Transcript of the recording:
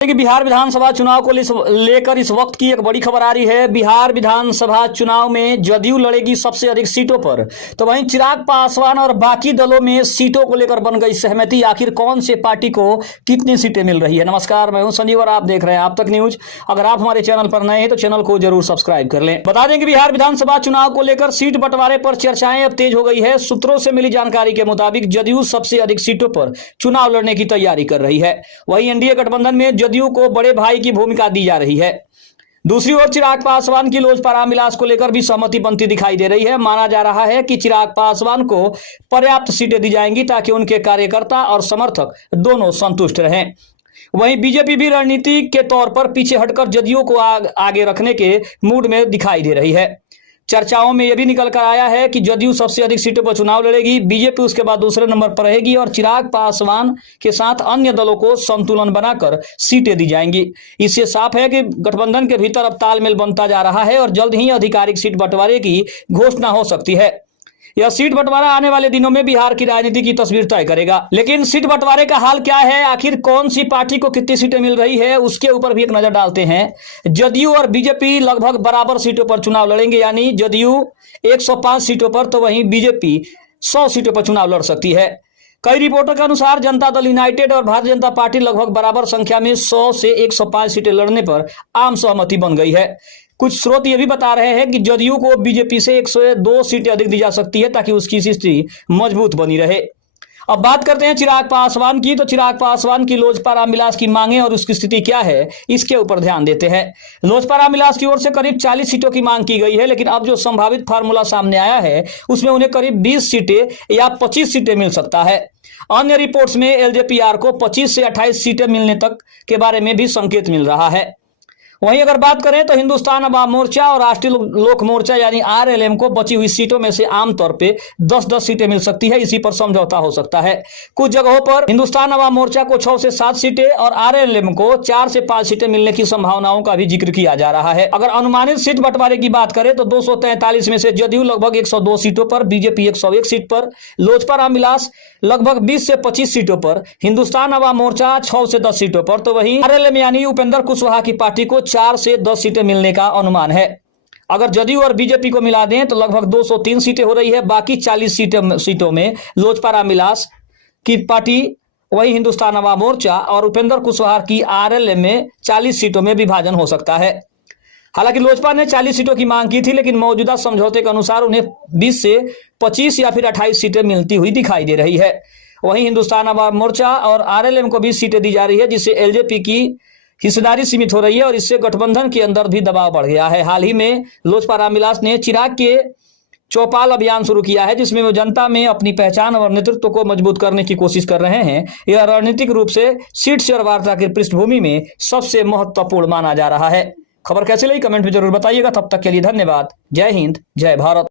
कि बिहार विधानसभा चुनाव को लेकर इस वक्त की एक बड़ी खबर आ रही है। बिहार विधानसभा चुनाव में जदयू लड़ेगी सबसे अधिक सीटों पर, तो वहीं चिराग पासवान और बाकी दलों में सीटों को लेकर बन गई सहमति। आखिर कौन से पार्टी को कितनी सीटें मिल रही है। नमस्कार, मैं हूं संजीव और आप देख रहे हैं आप तक न्यूज। अगर आप हमारे चैनल पर नए हैं तो चैनल को जरूर सब्सक्राइब कर लें। बता दें कि बिहार विधानसभा चुनाव को लेकर सीट बंटवारे पर चर्चाएं अब तेज हो गई है। सूत्रों से मिली जानकारी के मुताबिक जदयू सबसे अधिक सीटों पर चुनाव लड़ने की तैयारी कर रही है। वहीं एनडीए गठबंधन में जदयू को बड़े भाई की भूमिका दी जा रही है। दूसरी ओर चिराग पासवान की लोजपा रामविलास को लेकर भी सहमति बनती दिखाई दे रही है। माना जा रहा है कि चिराग पासवान को पर्याप्त सीटें दी जाएंगी ताकि उनके कार्यकर्ता और समर्थक दोनों संतुष्ट रहें। वहीं बीजेपी भी रणनीति के तौर पर पीछे हटकर जदयू को आगे रखने के मूड में दिखाई दे रही है। चर्चाओं में यह भी निकल कर आया है कि जदयू सबसे अधिक सीटों पर चुनाव लड़ेगी, बीजेपी उसके बाद दूसरे नंबर पर रहेगी और चिराग पासवान के साथ अन्य दलों को संतुलन बनाकर सीटें दी जाएंगी। इससे साफ है कि गठबंधन के भीतर अब तालमेल बनता जा रहा है और जल्द ही आधिकारिक सीट बंटवारे की घोषणा हो सकती है। यह सीट बंटवारा आने वाले दिनों में बिहार की राजनीति की तस्वीर तय करेगा। लेकिन सीट बंटवारे का हाल क्या है, आखिर कौन सी पार्टी को कितनी सीटें मिल रही है, उसके ऊपर भी एक नजर डालते हैं। जदयू और बीजेपी लगभग बराबर सीटों पर चुनाव लड़ेंगे, यानी जदयू 105 सीटों पर तो वहीं बीजेपी 100 सीटों पर चुनाव लड़ सकती है। कई रिपोर्टों के अनुसार जनता दल यूनाइटेड और भारतीय जनता पार्टी लगभग बराबर संख्या में 100 से 105 सीटें लड़ने पर आम सहमति बन गई है। कुछ स्रोत ये भी बता रहे हैं कि जदयू को बीजेपी से 102 सीटें अधिक दी जा सकती है ताकि उसकी स्थिति मजबूत बनी रहे। अब बात करते हैं चिराग पासवान की, तो चिराग पासवान की लोजपा रामविलास की मांगे और उसकी स्थिति क्या है, इसके ऊपर ध्यान देते हैं। लोजपा रामविलास की ओर से करीब 40 सीटों की मांग की गई है, लेकिन अब जो संभावित फार्मूला सामने आया है उसमें उन्हें करीब 20 सीटें या 25 सीटें मिल सकता है। अन्य रिपोर्ट्स में एलजेपीआर को 25 से 28 सीटें मिलने तक के बारे में भी संकेत मिल रहा है। वहीं अगर बात करें तो हिंदुस्तान अवाम मोर्चा और राष्ट्रीय लोक मोर्चा यानी आरएलएम को बची हुई सीटों में से आमतौर पे 10-10 सीटें मिल सकती है। इसी पर समझौता हो सकता है। कुछ जगहों पर हिंदुस्तान अवाम मोर्चा को 6 से 7 सीटें और आरएलएम को 4 से 5 सीटें मिलने की संभावनाओं का भी जिक्र किया जा रहा है। अगर अनुमानित सीट बंटवारे की बात करें तो 243 में से जदयू लगभग 102 सीटों पर, बीजेपी 101 सीट पर, लोजपा रामविलास लगभग 20 से 25 सीटों पर, हिंदुस्तान अवाम मोर्चा 6 से 10 सीटों पर, तो वहीं आरएलएम यानी उपेंद्र कुशवाहा की पार्टी को 4 से 10 सीटें मिलने का अनुमान है। अगर जदयू और बीजेपी को मिला दें तो लगभग 203 सीटें हो रही है। बाकी 40 सीटों में लोजपा रामविलास की पार्टी, वही हिंदुस्तान अवाम मोर्चा और उपेंद्र कुशवाहा की आरएलएम में 40 सीटों में विभाजन हो सकता है। हालांकि लोजपा ने 40 सीटों की मांग की थी, लेकिन मौजूदा समझौते के अनुसार उन्हें 20 से 25 या फिर 28 सीटें मिलती हुई दिखाई दे रही है। वहीं हिंदुस्तान अवाम मोर्चा और आरएलएम को 20 सीटें दी जा रही है, जिससे एलजेपी की हिस्सेदारी सीमित हो रही है और इससे गठबंधन के अंदर भी दबाव बढ़ गया है। हाल ही में लोजपा रामविलास ने चिराग के चौपाल अभियान शुरू किया है, जिसमें वो जनता में अपनी पहचान और नेतृत्व को मजबूत करने की कोशिश कर रहे हैं। यह रणनीतिक रूप से सीट शेयर वार्ता की पृष्ठभूमि में सबसे महत्वपूर्ण माना जा रहा है। खबर कैसी लगी कमेंट में जरूर बताइएगा। तब तक के लिए धन्यवाद। जय हिंद, जय भारत।